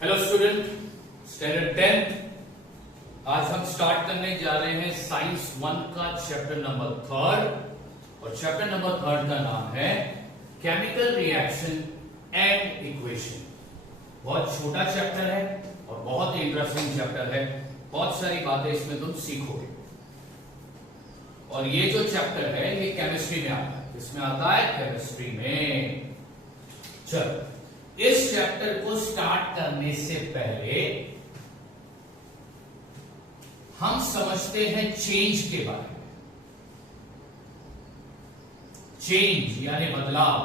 Hello student, standard 10th। आज हम start करने जा रहे हैं साइंस 1 का चैप्टर नंबर 3 और चैप्टर नंबर 3 का नाम है केमिकल रिएक्शन एंड इक्वेशन। बहुत छोटा चैप्टर है और बहुत ही इंटरेस्टिंग चैप्टर है। बहुत सारी बातें इसमें तुम सीखोगे और ये जो चैप्टर है ये केमिस्ट्री में आता है। इसमें आता है केमिस्ट्री में। चलो, इस चैप्टर को स्टार्ट करने से पहले हम समझते हैं चेंज के बारे में। चेंज यानी बदलाव।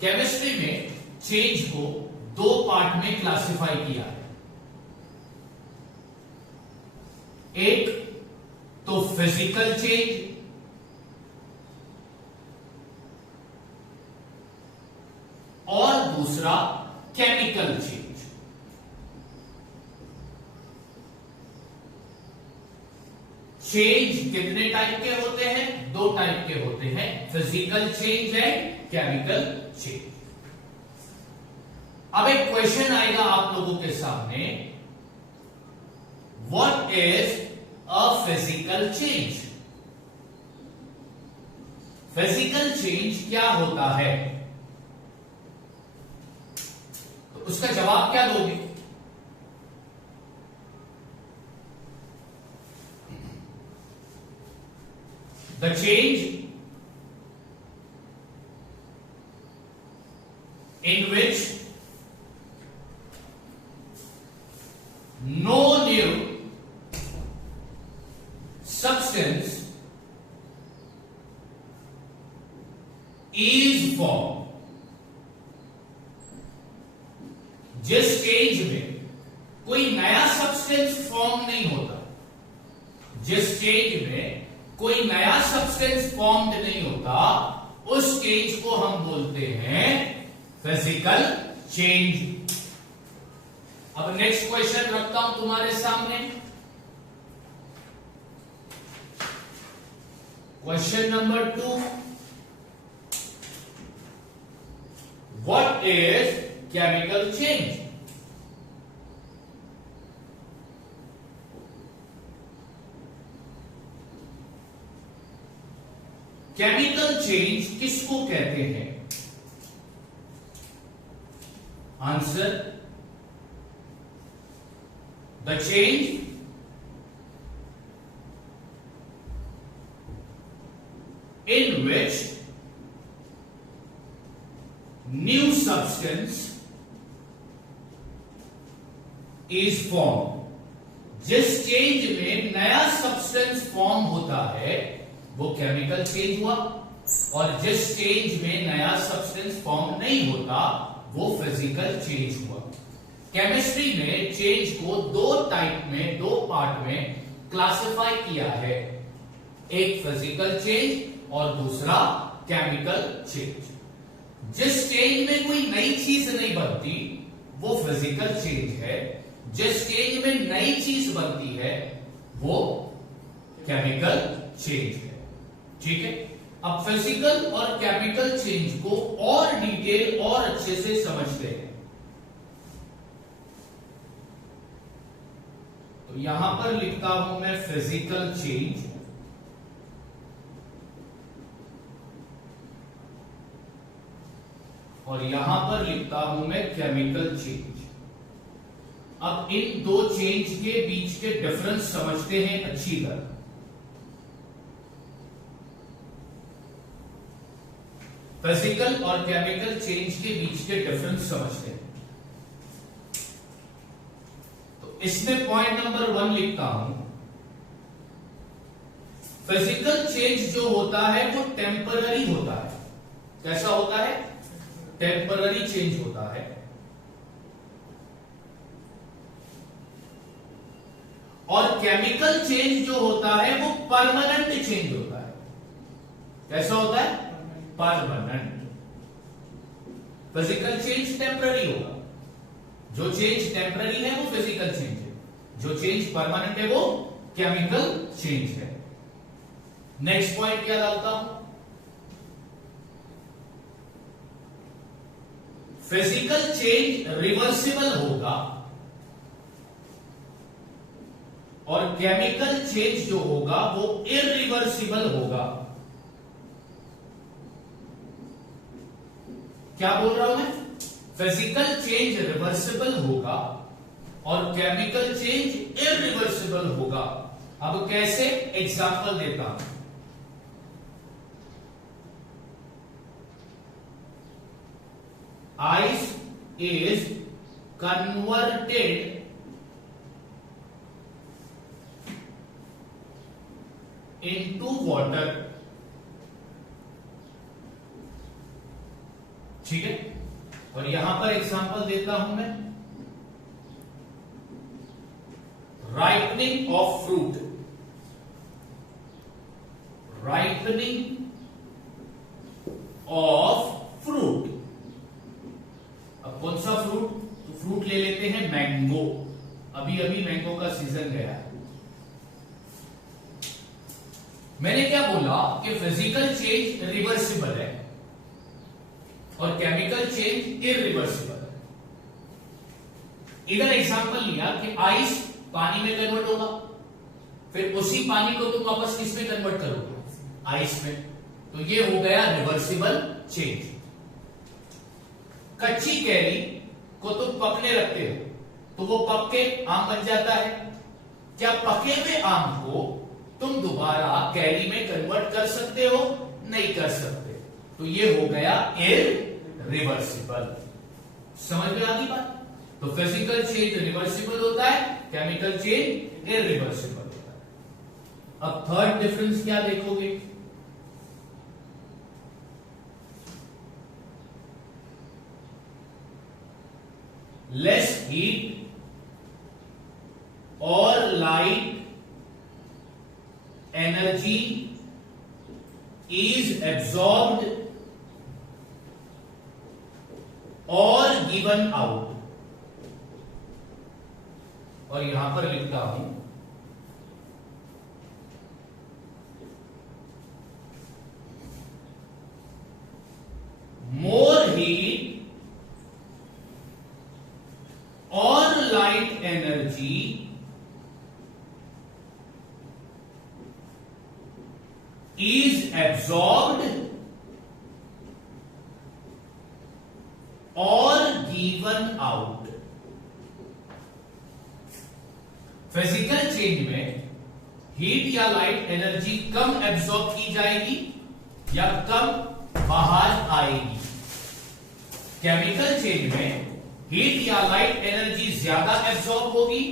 केमिस्ट्री में चेंज को दो पार्ट में क्लासिफाई किया है। एक तो फिजिकल चेंज और दूसरा केमिकल चेंज। चेंज कितने टाइप के होते हैं? दो टाइप के होते हैं, physical change and chemical change. अब एक क्वेश्चन आएगा आप लोगों के सामने, what is a physical change? Physical change क्या होता है? उसका जवाब क्या दोगे? The change in which no new substance is formed। जिस स्टेज में कोई नया सब्सटेंस फॉर्म नहीं होता, जिस स्टेज में कोई नया सब्सटेंस फॉर्म्ड नहीं होता, उस स्टेज को हम बोलते हैं फिजिकल चेंज। अब नेक्स्ट क्वेश्चन रखता हूं तुम्हारे सामने। Question number 2, what is chemical change? Chemical change किसको कहते हैं? Answer, the change in which new substance is formed। जिस चेंज में नया सब्सटेंस फॉर्म होता है वो केमिकल चेंज हुआ, और जिस स्टेज में नया सब्सटेंस फॉर्म नहीं होता वो फिजिकल चेंज हुआ। केमिस्ट्री में चेंज को दो टाइप में, दो पार्ट में क्लासिफाई किया है, एक फिजिकल चेंज और दूसरा केमिकल चेंज। जिस स्टेज में कोई नई चीज नहीं बनती वो फिजिकल चेंज है, जिस स्टेज में नई चीज बनती है वो केमिकल चेंज है। ठीक है, अब फिजिकल और केमिकल चेंज को और डिटेल और अच्छे से समझते हैं। तो यहां पर लिखता हूं मैं फिजिकल चेंज और यहां पर लिखता हूं मैं केमिकल चेंज। अब इन दो चेंज के बीच के डिफरेंस समझते हैं अच्छी तरह। फिजिकल और केमिकल चेंज के बीच के डिफरेंस समझते हैं। तो इसमें पॉइंट नंबर 1 लिखता हूं, फिजिकल चेंज जो होता है वो टेम्पररी होता है। कैसा होता है? टेम्पररी चेंज होता है। और केमिकल चेंज जो होता है वो परमानेंट चेंज होता है। कैसा होता है? परमानेंट। फिजिकल चेंज टेम्पररी होगा, जो चेंज टेम्पररी है वो फिजिकल चेंज है, जो चेंज परमानेंट है वो केमिकल चेंज है। नेक्स्ट पॉइंट क्या डालता हूं? फिजिकल चेंज रिवर्सिबल होगा और केमिकल चेंज जो होगा वो इरिवर्सिबल होगा। क्या बोल रहा हूं मैं? फिजिकल चेंज रिवर्सिबल होगा और केमिकल चेंज इरिवर्सिबल होगा। अब कैसे? एग्जांपल देता हूं। Ice is converted into water. ठीक है, और यहां पर एग्जांपल देता हूं मैं, ripening of fruit. Ripening of fruit. अब कौन सा फ्रूट? तो फ्रूट ले लेते हैं मैंगो। अभी अभी मैंगो का सीजन गया है। मैंने क्या बोला कि फिजिकल चेंज रिवर्सिबल है और केमिकल चेंज इरिवर्सिबल है। इधर एग्जांपल लिया कि आइस पानी में कन्वर्ट होगा, फिर उसी पानी को तुम वापस किस में कन्वर्ट करोगे? आइस में। तो ये हो गया रिवर्सिबल चेंज। कच्ची कैरी को तुम पकने रखते हो तो वो पक के आम बन जाता है। क्या पके हुए आम को तुम दोबारा कैरी में कन्वर्ट कर सकते हो? नहीं कर सकते। तो ये हो गया इरिवर्सिबल। समझ में आ गई बात? तो फिजिकल चेंज रिवर्सिबल होता है, केमिकल चेंज इरिवर्सिबल होता है। अब थर्ड डिफरेंस क्या देखोगे? लेस हीट और लाइट एनर्जी इज एब्सॉर्ब्ड और गिवन आउट। और यहां पर लिखता हूं, मोर हीट और light energy is absorbed or given out। Physical change में हीट या लाइट एनर्जी कम एब्सॉर्ब की जाएगी या कम बाहर आएगी। केमिकल चेंज में हीट या लाइट एनर्जी ज्यादा एब्सॉर्ब होगी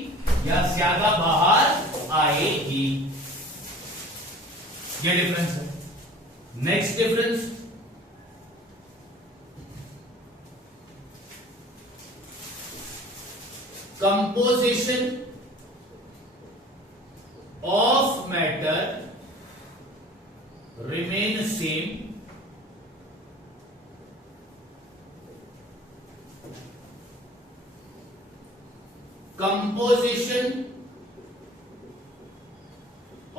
या ज्यादा बाहर आएगी। ये डिफरेंस है। Next difference, composition of matter remain same composition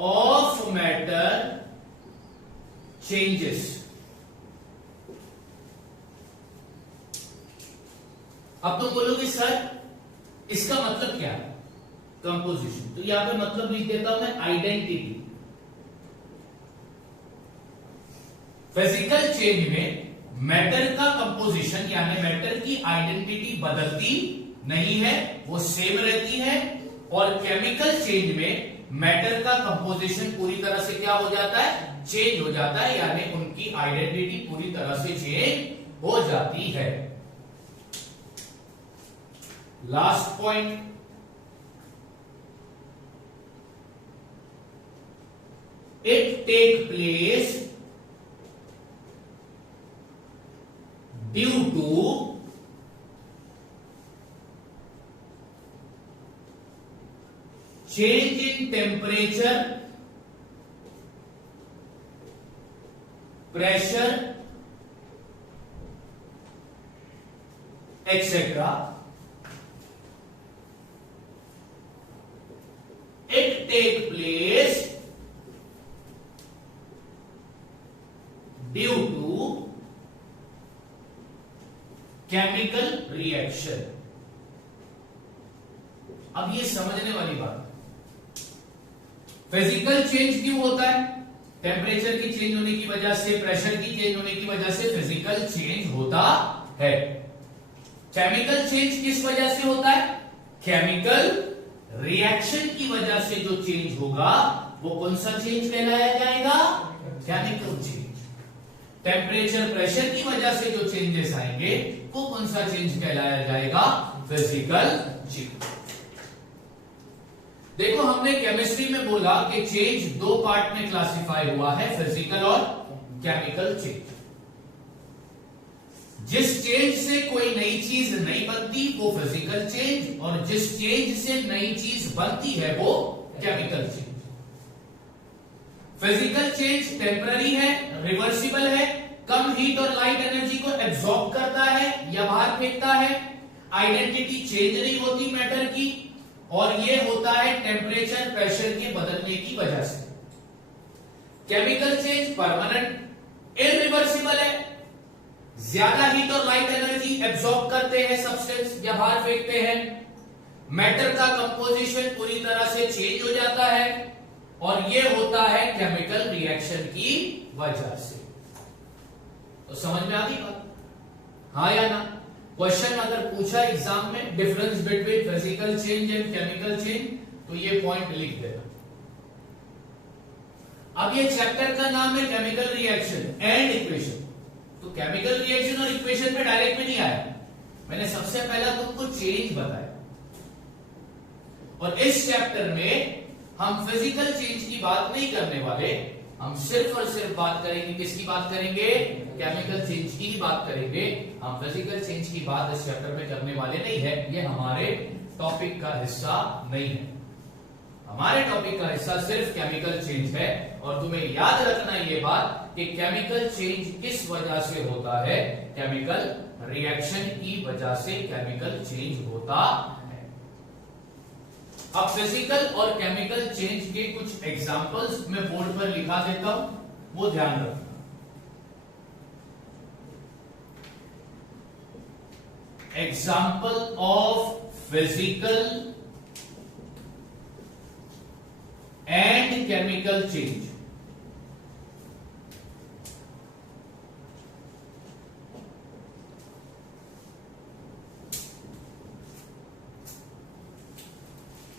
of matter changes. अब तुम बोलोगे सर इसका मतलब क्या है कंपोजिशन? तो यहां पे मतलब लिख देता हूं मैं, आइडेंटिटी। फिजिकल चेंज में मैटर का कंपोजिशन यानी मैटर की आइडेंटिटी बदलती नहीं है, वो सेम रहती है। और केमिकल चेंज में मैटर का कंपोजिशन पूरी तरह से क्या हो जाता है? चेंज हो जाता है, यानी उनकी आइडेंटिटी पूरी तरह से चेंज हो जाती है। Last point, it take place due to change in temperature, pressure, etc. It take place due to chemical reaction. अब ये समझने वाली बात, फिजिकल चेंज क्यों होता है? टेम्परेचर की चेंज होने की वजह से, प्रेशर की चेंज होने की वजह से फिजिकल चेंज होता है। केमिकल चेंज किस वजह से होता है? केमिकल रिएक्शन की वजह से जो चेंज होगा वो कौन सा चेंज कहलाया जाएगा? Chemical change. टेम्परेचर प्रेशर की वजह से जो चेंजेस आएंगे वो कौन सा चेंज कहलाया जाएगा? Physical change. देखो, हमने केमिस्ट्री में बोला कि चेंज दो पार्ट में क्लासिफाई हुआ है, फिजिकल और केमिकल चेंज। जिस चेंज से कोई नई चीज नहीं बनती वो फिजिकल चेंज, और जिस चेंज से नई चीज बनती है वो chemical change. Physical change temporary है, रिवर्सिबल है, कम हीट और लाइट एनर्जी को एब्सॉर्ब करता है या बाहर फेंकता है, आइडेंटिटी चेंज नहीं होती मैटर की, और ये होता है टेम्परेचर प्रेशर के बदलने की वजह से। केमिकल चेंज परमानेंट, इरिवर्सिबल है, ज्यादा हीट और लाइट एनर्जी एब्सॉर्ब करते हैं सब्सटेंस या बाहर फेंकते हैं, मैटर का कंपोजिशन पूरी तरह से चेंज हो जाता है, और ये होता है केमिकल रिएक्शन की वजह से। तो समझ में आ गई बात? हाँ या ना? क्वेश्चन अगर पूछा एग्जाम में difference between physical change and chemical change, तो ये पॉइंट लिख देना। अब ये चैप्टर का नाम है केमिकल रिएक्शन एंड इक्वेशन। तो केमिकल रिएक्शन और इक्वेशन पे डायरेक्ट में नहीं आया, मैंने सबसे पहला तुमको चेंज बताया। और इस चैप्टर में हम फिजिकल चेंज की बात नहीं करने वाले, हम सिर्फ और सिर्फ बात करेंगे, किसकी बात करेंगे? केमिकल चेंज की बात करेंगे। हम फिजिकल चेंज की बात इस चैप्टर में करने वाले नहीं है, ये हमारे टॉपिक का हिस्सा नहीं है। हमारे टॉपिक का हिस्सा सिर्फ केमिकल चेंज है। और तुम्हें याद रखना ये बात कि केमिकल चेंज किस वजह से होता है? केमिकल रिएक्शन की वजह से केमिकल चेंज होता है। अब फिजिकल और केमिकल चेंज के कुछ एग्जांपल्स मैं बोर्ड पर लिखा देता हूं, वो ध्यान रखना। Example of physical and chemical change.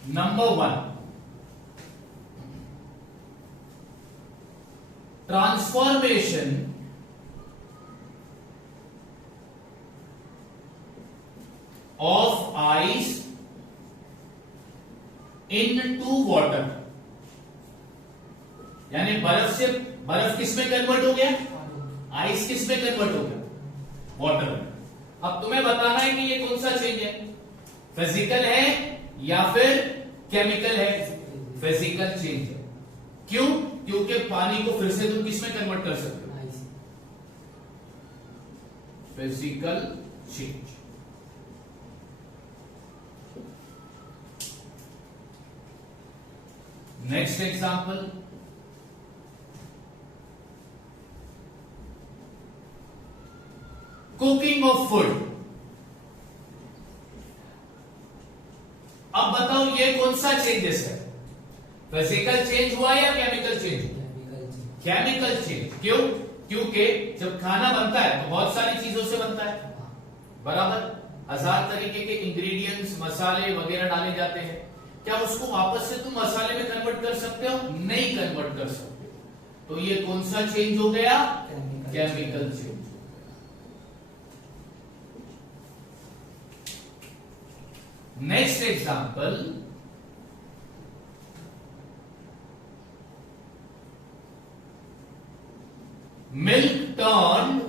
Number 1, transformation of ice into water. यानी बर्फ किस में कन्वर्ट हो गया? आइस किस में कन्वर्ट हो गया? वाटर में। अब तुम्हें बताना है कि ये कौन सा चेंज है, फिजिकल है या फिर केमिकल है? फिजिकल चेंज है। क्यों? क्योंकि पानी को फिर से तुम किस में कन्वर्ट कर सकते हो? Physical change. Next example, cooking of food. अब बताओ ये कौन सा चेंजेस है? फिजिकल चेंज हुआ या केमिकल चेंज? Chemical change. क्यों? क्योंकि जब खाना बनता है तो बहुत सारी चीजों से बनता है, बराबर, 1000 तरीके के इंग्रेडिएंट्स, मसाले वगैरह डाले जाते हैं। क्या उसको वापस से तुम मसाले में कन्वर्ट कर सकते हो? नहीं कन्वर्ट कर सकते। तो ये कौन सा चेंज हो गया? Chemical change. Next example, milk turn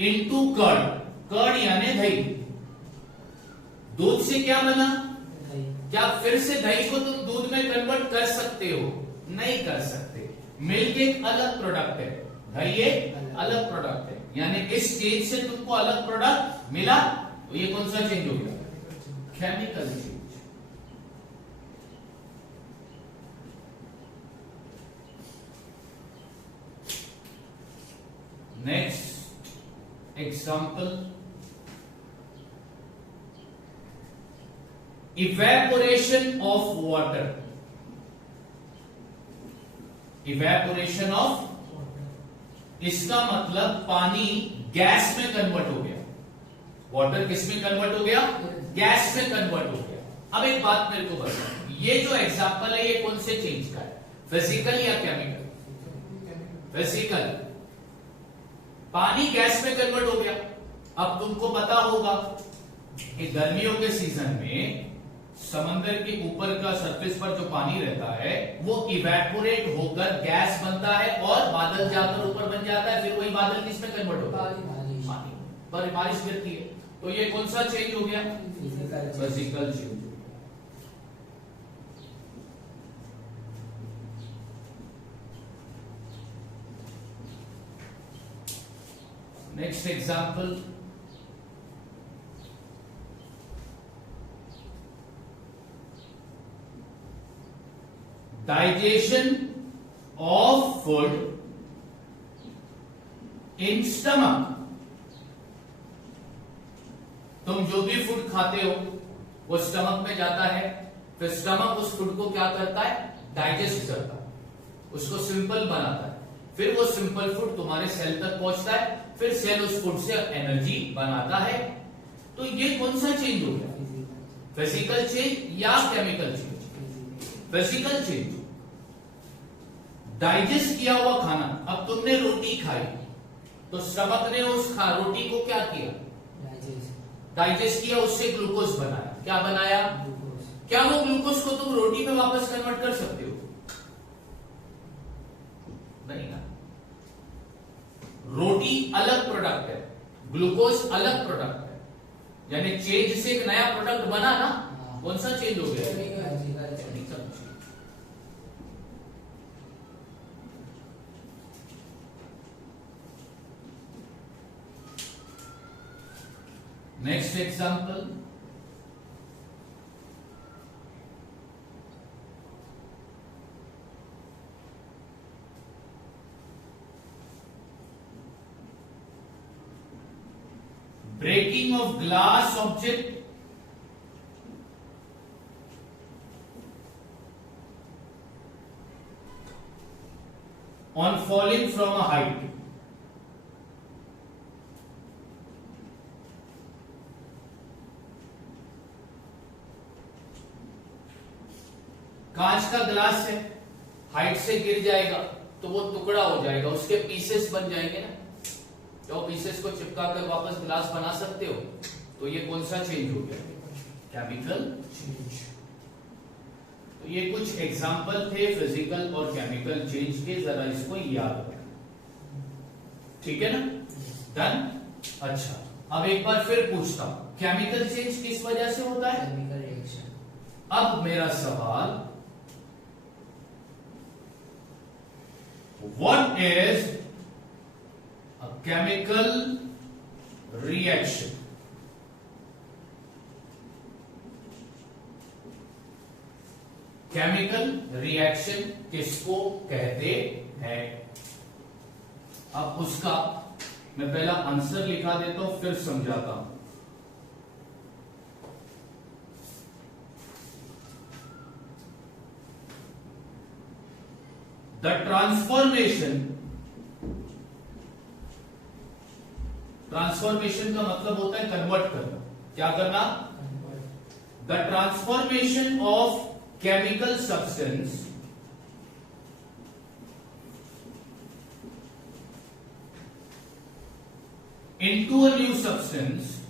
into curd. Curd यानी दही। दूध से क्या बना? क्या फिर से दही को तुम दूध में कन्वर्ट कर सकते हो? नहीं कर सकते। मिल्क एक अलग प्रोडक्ट है, दही एक अलग प्रोडक्ट है। यानी इस चेंज से तुमको अलग प्रोडक्ट मिला, तो ये कौन सा चेंज हो गया? Chemical change. Next, example, evaporation of water, evaporation of, इसका मतलब पानी गैस में कन्वर्ट हो गया, वाटर किस में कन्वर्ट हो गया, गैस में कन्वर्ट हो गया। अब एक बात मेरे को बताओ, ये जो एग्जांपल है ये कौन से चेंज का है, फिजिकल या केमिकल? फिजिकल। पानी गैस में कन्वर्ट हो गया। अब तुमको पता होगा कि गर्मियों के सीजन में समंदर के ऊपर का सरफेस पर जो पानी रहता है वो इवेपोरेट होकर गैस बनता है और बादल जाकर ऊपर बन जाता है, फिर वही बादल किस में कन्वर्ट होता है, पानी पर बारिश गिरती है। तो ये कौन सा चेंज हो गया, physical change. Next example, digestion of food in stomach. तुम जो भी फूड खाते हो वो स्टमक में जाता है, फिर स्टमक उस फूड को क्या करता है, डाइजेस्ट करता है, उसको सिंपल बनाता है, फिर वो सिंपल फूड तुम्हारे सेल तक पहुंचता है, फिर सेल उस फूड से एनर्जी बनाता है। तो ये कौन सा चेंज हो गया, फिजिकल चेंज या chemical change? Physical change. Digest किया हुआ खाना, अब तुमने रोटी खाई तो स्टमक ने उस रोटी को क्या किया, डाइजेस्ट किया, उससे ग्लूकोज बनाया। क्या बनाया, ग्लूकोज। क्या वो ग्लूकोज को तुम रोटी में वापस कन्वर्ट कर सकते हो? नहीं ना। रोटी अलग प्रोडक्ट है, ग्लूकोज अलग प्रोडक्ट है, यानी चेंज से एक नया प्रोडक्ट बना ना। कौन सा चेंज हो गया, next example, breaking of glass object on falling from a height. कांच का ग्लास है, हाइट से गिर जाएगा तो वो टुकड़ा हो जाएगा, उसके पीसेस बन जाएंगे ना, तो पीसेस को चिपका कर वापस ग्लास बना सकते हो। तो ये कौन सा चेंज हो गया, केमिकल चेंज। तो ये कुछ एग्जांपल थे फिजिकल और केमिकल चेंज के, जरा इसको याद रखना, ठीक है ना, डन। अच्छा, अब एक बार फिर पूछता हूं, केमिकल चेंज किस वजह से होता है, केमिकल रिएक्शन। अब मेरा सवाल, what is a chemical reaction? Chemical reaction किसको कहते हैं? अब उसका मैं पहला आंसर लिखा देता हूं, फिर समझाता हूं। द ट्रांसफॉर्मेशन का मतलब होता है कन्वर्ट करना। क्या करना, the transformation of chemical substance into a new substance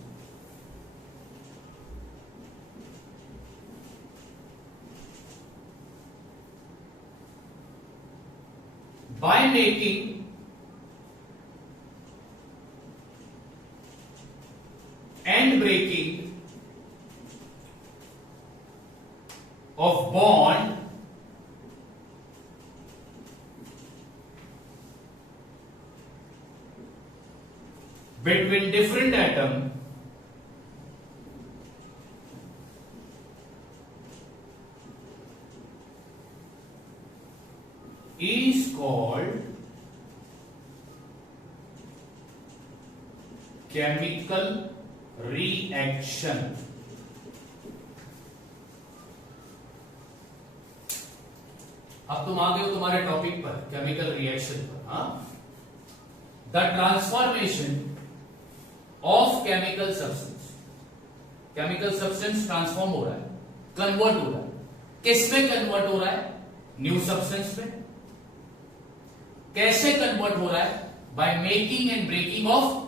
by making and breaking of bond between different atoms is called chemical reaction. अब तुम आ गए हो तुम्हारे टॉपिक पर, केमिकल रिएक्शन पर। हाँ, the transformation of chemical substance. Chemical substance transform हो रहा है, कन्वर्ट हो रहा है। किसमें कन्वर्ट हो रहा है? न्यू सब्सटेंस में। कैसे कन्वर्ट हो रहा है? By making and breaking of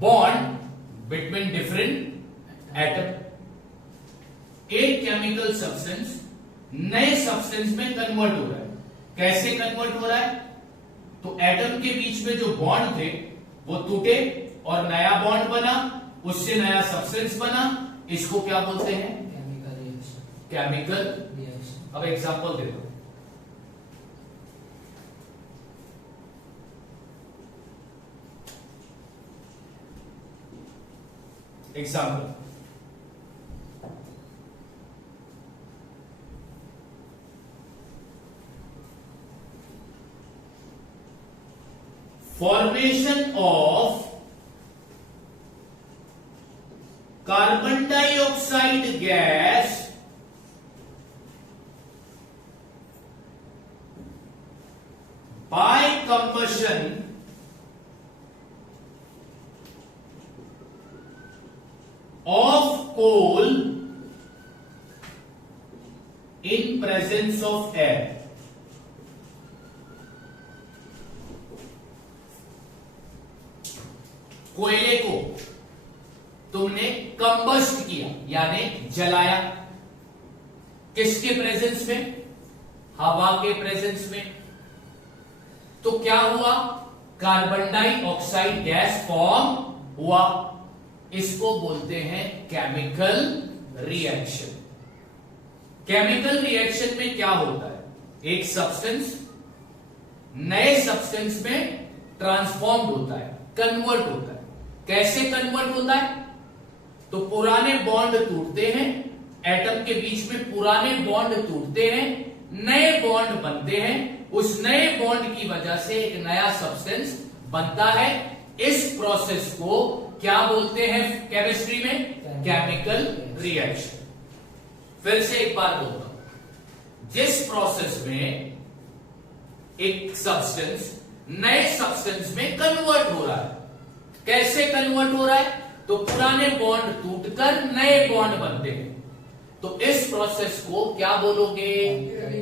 bond between different atom. एक केमिकल सब्सटेंस नए सब्सटेंस में कन्वर्ट हो रहा है। कैसे कन्वर्ट हो रहा है? तो एटम के बीच में जो बॉन्ड थे वो टूटे और नया बॉन्ड बना, उससे नया सब्सटेंस बना। इसको क्या बोलते हैं? Chemical reaction. Chemical reaction. अब एग्जांपल दे दो। Example, formation of carbon dioxide gas by combustion of coal in presence of air। कोयले को तुमने कंबस्ट किया यानी जलाया, किसके प्रेजेंस में? हवा के प्रेजेंस में। तो क्या हुआ? कार्बन डाइऑक्साइड गैस फॉर्म हुआ। इसको बोलते हैं केमिकल रिएक्शन। केमिकल रिएक्शन में क्या होता है? एक सब्सटेंस नए सब्सटेंस में ट्रांसफॉर्म्ड होता है, कन्वर्ट होता है। कैसे कन्वर्ट होता है? तो पुराने बॉन्ड टूटते हैं, एटम के बीच में पुराने बॉन्ड टूटते हैं, नए बॉन्ड बनते हैं। उस नए बॉन्ड की वजह से एक नया सब्सटेंस बनता है। इस प्रोसेस को क्या बोलते हैं केमिस्ट्री में? Chemical reaction. फिर से एक बार बोलता हूं, जिस प्रोसेस में एक सब्सटेंस नए सब्सटेंस में कन्वर्ट हो रहा है। कैसे कन्वर्ट हो रहा है? तो पुराने बॉन्ड टूटकर नए बॉन्ड बनते हैं। तो इस प्रोसेस को क्या बोलोगे?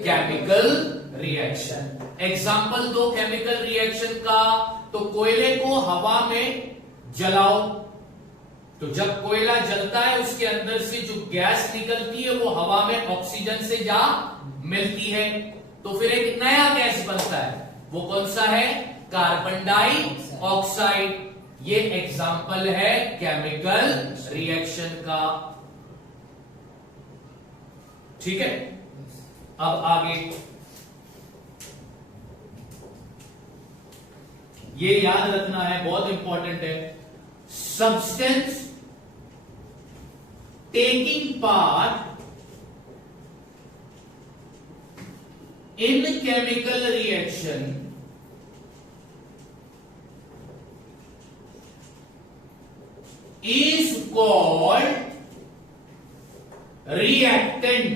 Chemical reaction. एग्जाम्पल दो केमिकल रिएक्शन का। तो कोयले को हवा में जलाओ, तो जब कोयला जलता है उसके अंदर से जो गैस निकलती है वो हवा में ऑक्सीजन से जा मिलती है, तो फिर एक नया गैस बनता है। वो कौन सा है? Carbon dioxide. ये एग्जाम्पल है केमिकल रिएक्शन का। ठीक है, अब आगे ये याद रखना है, बहुत इंपॉर्टेंट है। Substance taking part in chemical reaction is called reactant।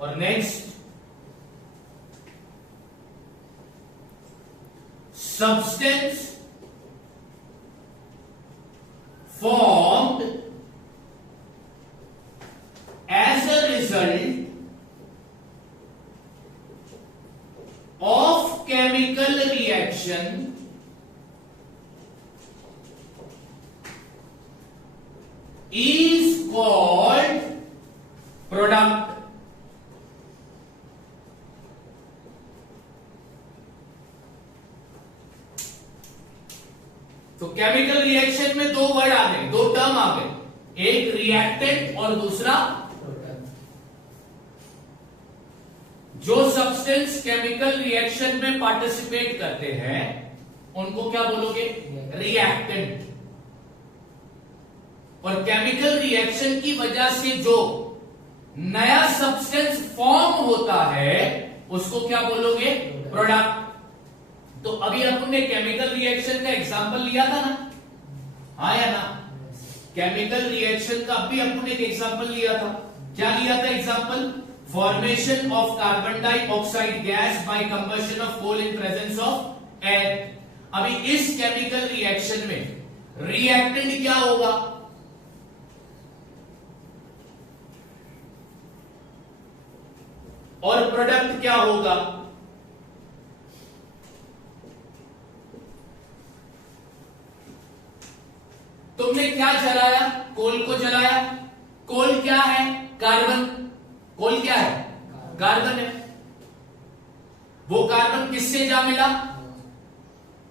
और next, substance formed as a result of chemical reaction is called product। तो केमिकल रिएक्शन में दो वर्ड आ गए, दो टर्म आ गए, एक रिएक्टेंट और दूसरा जो सब्सटेंस केमिकल रिएक्शन में पार्टिसिपेट करते हैं उनको क्या बोलोगे? रिएक्टेंट। और केमिकल रिएक्शन की वजह से जो नया सब्सटेंस फॉर्म होता है उसको क्या बोलोगे? प्रोडक्ट। तो अभी अपने केमिकल रिएक्शन का एग्जांपल लिया था ना, हाँ या ना? केमिकल रिएक्शन का अभी अपने एक एग्जांपल लिया था। क्या लिया था example? Formation of carbon dioxide gas by combustion of coal in presence of air. अभी इस केमिकल रिएक्शन में रिएक्टेंट क्या होगा? और प्रोडक्ट क्या होगा? तुमने क्या जलाया? कोल को जलाया। कोल क्या है? कार्बन। कोल क्या है? कार्बन है। वो कार्बन किससे जा मिला?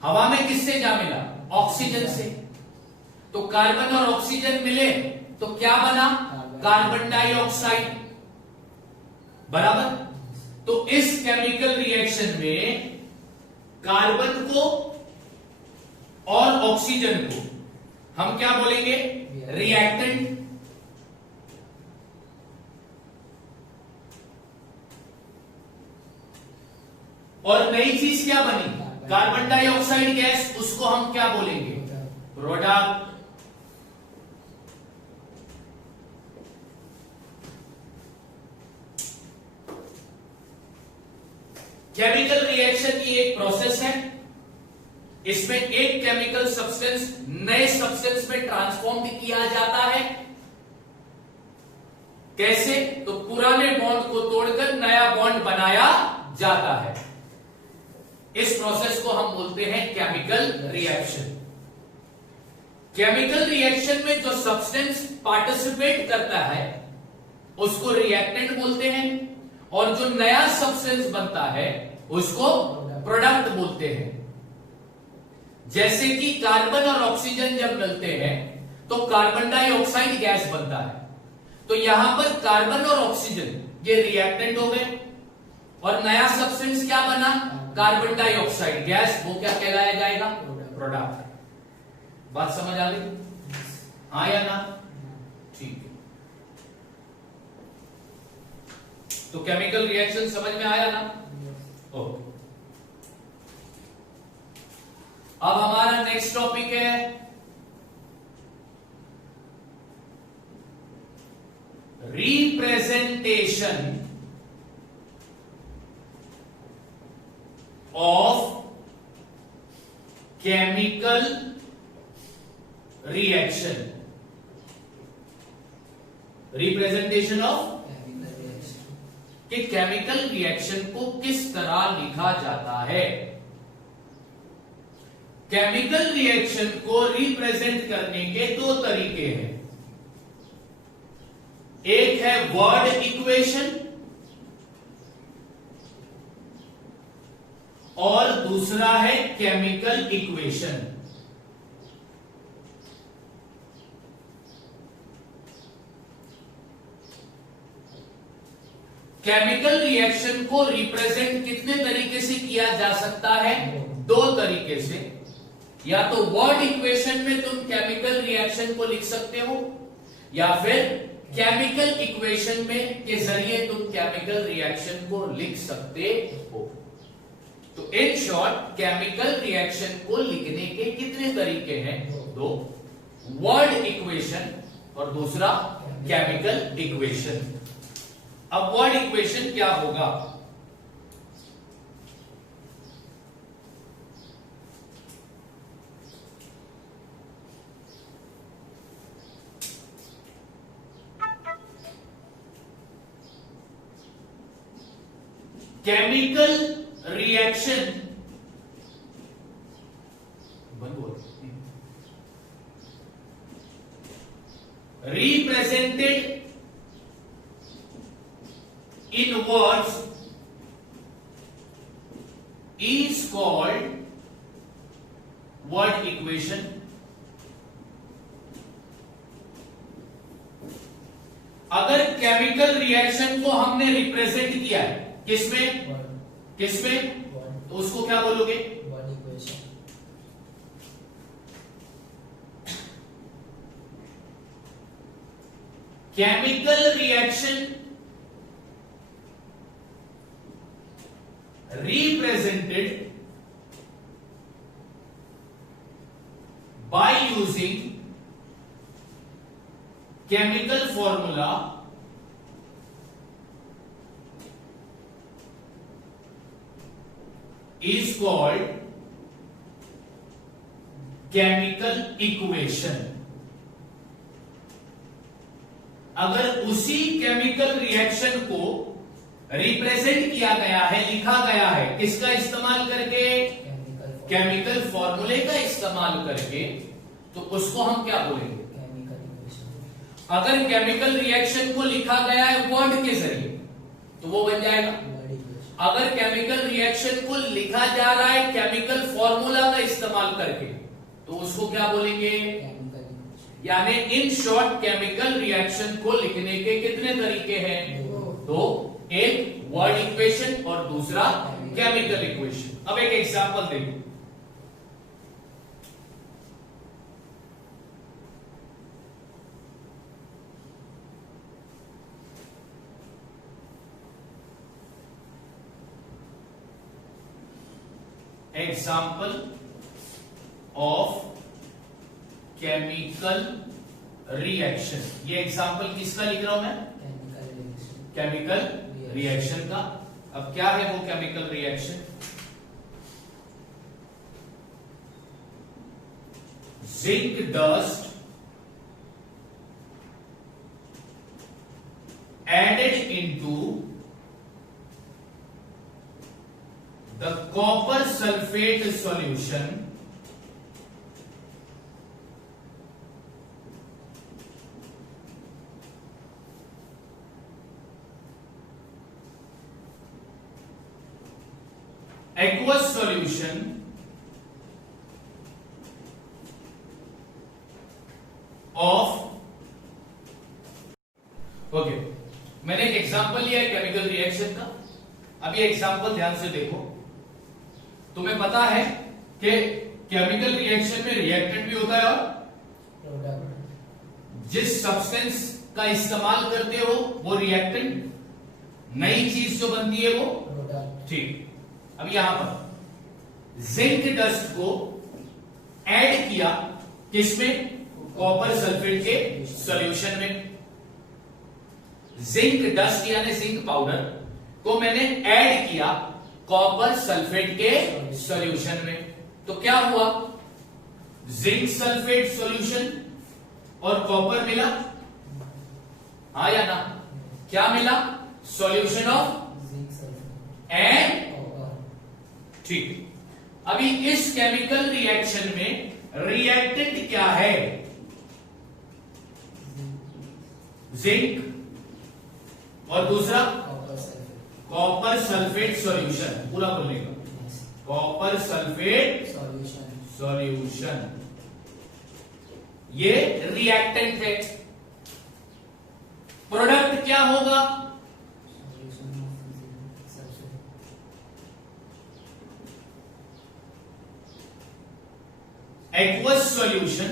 हवा में किससे जा मिला? ऑक्सीजन से। तो कार्बन और ऑक्सीजन मिले तो क्या बना? Carbon dioxide. बराबर। तो इस केमिकल रिएक्शन में कार्बन को और ऑक्सीजन को हम क्या बोलेंगे? रिएक्टेंट। और नई चीज क्या बनी? Carbon dioxide gas. उसको हम क्या बोलेंगे? प्रोडक्ट। केमिकल रिएक्शन की एक प्रोसेस है। इसमें एक केमिकल सब्सटेंस नए सब्सटेंस में ट्रांसफॉर्म किया जाता है। कैसे? तो पुराने बॉन्ड को तोड़कर नया बॉन्ड बनाया जाता है। इस प्रोसेस को हम बोलते हैं केमिकल रिएक्शन। केमिकल रिएक्शन में जो सब्सटेंस पार्टिसिपेट करता है उसको रिएक्टेंट बोलते हैं, और जो नया सब्सटेंस बनता है उसको प्रोडक्ट बोलते हैं। जैसे कि कार्बन और ऑक्सीजन जब मिलते हैं तो कार्बन डाइऑक्साइड गैस बनता है। तो यहां पर कार्बन और ऑक्सीजन ये रिएक्टेंट हो गए, और नया सब्सटेंस क्या बना? Carbon dioxide gas. वो क्या कहलाया जाएगा? प्रोडक्ट। बात समझ आ गई? हाँ या ना? ठीक है। तो केमिकल रिएक्शन समझ में आया ना? ओके। अब हमारा नेक्स्ट टॉपिक है representation of chemical reaction. Representation of कि केमिकल रिएक्शन को किस तरह लिखा जाता है। केमिकल रिएक्शन को रिप्रेजेंट करने के दो तरीके हैं। एक है वर्ड इक्वेशन और दूसरा है केमिकल इक्वेशन। केमिकल रिएक्शन को रिप्रेजेंट कितने तरीके से किया जा सकता है? दो तरीके से। या तो वर्ड इक्वेशन में तुम केमिकल रिएक्शन को लिख सकते हो, या फिर केमिकल इक्वेशन में के जरिए तुम केमिकल रिएक्शन को लिख सकते हो। तो इन शॉर्ट केमिकल रिएक्शन को लिखने के कितने तरीके हैं? दो, वर्ड इक्वेशन और दूसरा केमिकल इक्वेशन। अब वर्ड इक्वेशन क्या होगा? Chemical reaction represented in words is called word equation. अगर केमिकल रिएक्शन को हमने रिप्रेजेंट किया है किसमें? किसमें? तो उसको क्या बोलोगे? Word equation. Chemical reaction represented using chemical formula is called chemical equation। अगर उसी केमिकल रिएक्शन को रिप्रेजेंट किया गया है, लिखा गया है, किसका इस्तेमाल करके? केमिकल फॉर्मूले का इस्तेमाल करके, तो उसको हम क्या बोलेंगे? अगर केमिकल रिएक्शन को लिखा गया है वर्ड के जरिए तो वो बन जाएगा। अगर केमिकल रिएक्शन को लिखा जा रहा है केमिकल फॉर्मूला का इस्तेमाल करके तो उसको क्या बोलेंगे? यानी इन शॉर्ट केमिकल रिएक्शन को लिखने के कितने तरीके हैं? तो एक वर्ड इक्वेशन और दूसरा केमिकल इक्वेशन। अब एक एग्जांपल देखिए। Example of chemical reaction. ये एग्जाम्पल किसका लिख रहा हूं मैं? केमिकल रिएक्शन का। अब क्या है वो chemical reaction? Zinc dust added into the copper sulfate solution aqueous solution of okay मैंने एक एग्जांपल लिया है केमिकल रिएक्शन का। अब ये एग्जांपल ध्यान से देखो। तुम्हें पता है कि केमिकल रिएक्शन में रिएक्टेंट भी होता है और जिस सब्सटेंस का इस्तेमाल करते हो वो रिएक्टेंट, नई चीज जो बनती है वो ठीक। अब यहां पर जिंक डस्ट को ऐड किया किसमें? कॉपर सल्फेट के सॉल्यूशन में। जिंक डस्ट यानी जिंक पाउडर को मैंने ऐड किया कॉपर सल्फेट के सॉल्यूशन में, तो क्या हुआ? जिंक सल्फेट सॉल्यूशन और कॉपर मिला, हाँ या ना? क्या मिला? सॉल्यूशन ऑफ एंड ठीक। अभी इस केमिकल रिएक्शन में रिएक्टेंट क्या है? जिंक और दूसरा कॉपर सल्फेट सॉल्यूशन। पूरा बोलने का, कॉपर सल्फेट सॉल्यूशन, ये रिएक्टेंट है। प्रोडक्ट क्या होगा? Aqueous solution,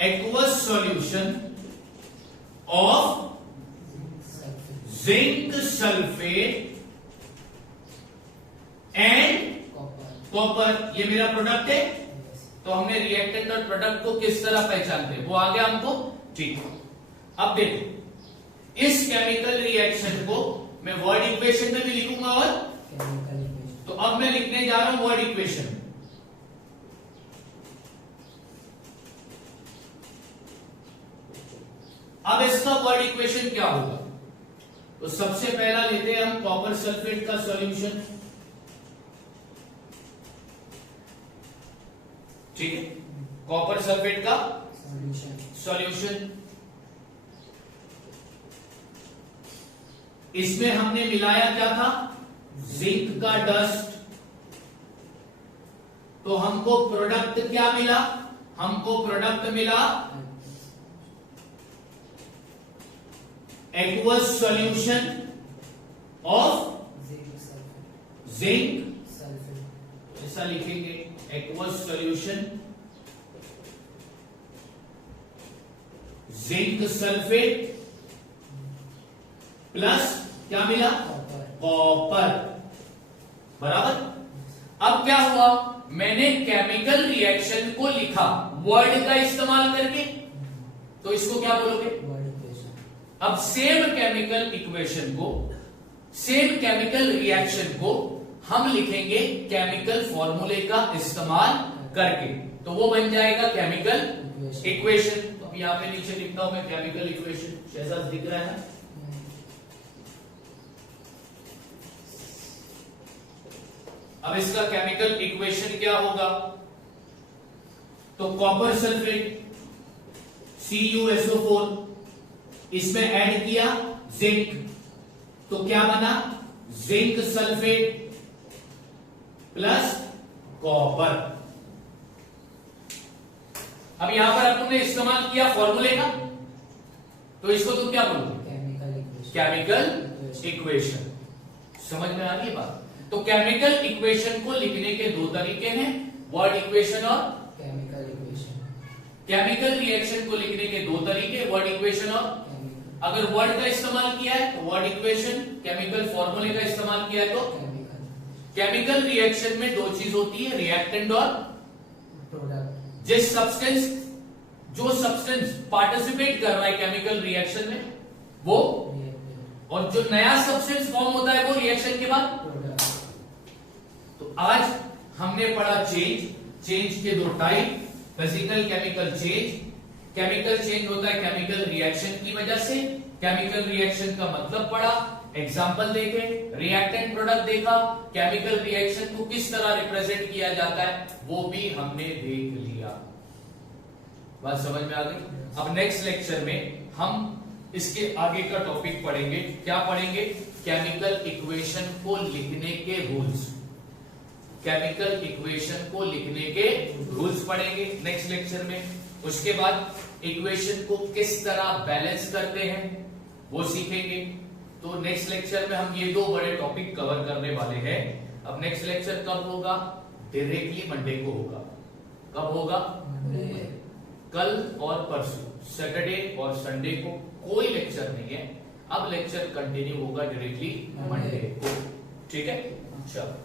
aqueous solution of zinc sulphate and copper. ये मेरा प्रोडक्ट है। तो हमने रिएक्टेंट और प्रोडक्ट को किस तरह पहचानते हैं वो आ गया हमको, ठीक। अब देखो इस केमिकल रिएक्शन को मैं वर्ड इक्वेशन में भी लिखूंगा और तो अब मैं लिखने जा रहा हूं वर्ड इक्वेशन। अब इसका वर्ड इक्वेशन क्या होगा? तो सबसे पहला लेते हैं हम कॉपर सल्फेट का सॉल्यूशन, ठीक है। कॉपर सल्फेट का सॉल्यूशन, इसमें हमने मिलाया क्या था? जिंक का डस्ट। तो हमको प्रोडक्ट क्या मिला? हमको प्रोडक्ट मिला एक्वस सॉल्यूशन ऑफ जिंक, ऐसा लिखेंगे aqueous solution zinc sulphate plus क्या मिला? कॉपर, बराबर। अब क्या हुआ, मैंने केमिकल रिएक्शन को लिखा वर्ड का इस्तेमाल करके, तो इसको क्या बोलोगे? Word equation. अब सेम केमिकल इक्वेशन को, सेम केमिकल रिएक्शन को हम लिखेंगे केमिकल फॉर्मूले का इस्तेमाल करके, तो वो बन जाएगा केमिकल इक्वेशन। तो अब यहां पे नीचे लिखता हूं मैं केमिकल इक्वेशन, शहजाद दिख रहा है ना? अब इसका केमिकल इक्वेशन क्या होगा? तो कॉपर सल्फेट CuSO4, इसमें ऐड किया जिंक, तो क्या बना? Zinc sulphate plus copper. अब यहां पर तुमने इस्तेमाल किया फॉर्मूले का, तो इसको तुम क्या बोलोगे? Chemical equation. Chemical equation. समझ में आ रही बात? तो केमिकल इक्वेशन को लिखने के दो तरीके हैं, वर्ड इक्वेशन और केमिकल इक्वेशन। केमिकल रिएक्शन को लिखने के दो तरीके, वर्ड इक्वेशन और, अगर वर्ड का इस्तेमाल किया है तो वर्ड इक्वेशन, केमिकल फॉर्मूले का इस्तेमाल किया है तो केमिकल रिएक्शन में दो चीज होती है, रिएक्टेंट और प्रोडक्ट। जिस सब्सटेंस, जो सब्सटेंस पार्टिसिपेट कर रहा है केमिकल रिएक्शन में वो, और जो नया सब्सटेंस फॉर्म होता है वो रिएक्शन के बाद प्रोडक्ट। तो आज हमने पढ़ा चेंज, चेंज के दो type, physical chemical change. Chemical change होता है केमिकल रिएक्शन की वजह से, केमिकल रिएक्शन का मतलब पढ़ा, एग्जाम्पल देखे, रिएक्टेंट प्रोडक्ट देखा, केमिकल रिएक्शन को किस तरह रिप्रेजेंट किया जाता है वो भी हमने देख लिया। बात समझ में आ गई? अब नेक्स्ट लेक्चर में हम इसके आगे का टॉपिक पढ़ेंगे। क्या पढ़ेंगे? केमिकल इक्वेशन को लिखने के रूल्स। केमिकल इक्वेशन को लिखने के रूल्स पढ़ेंगे नेक्स्ट लेक्चर में। उसके बाद इक्वेशन को किस तरह बैलेंस करते हैं वो सीखेंगे। तो नेक्स्ट लेक्चर में हम ये दो बड़े टॉपिक कवर करने वाले हैं। अब नेक्स्ट लेक्चर कब होगा? डायरेक्टली मंडे को होगा। कब होगा? कल और परसों, सैटरडे और संडे को कोई लेक्चर नहीं है। अब लेक्चर कंटिन्यू होगा डायरेक्टली मंडे को। ठीक है? चलो।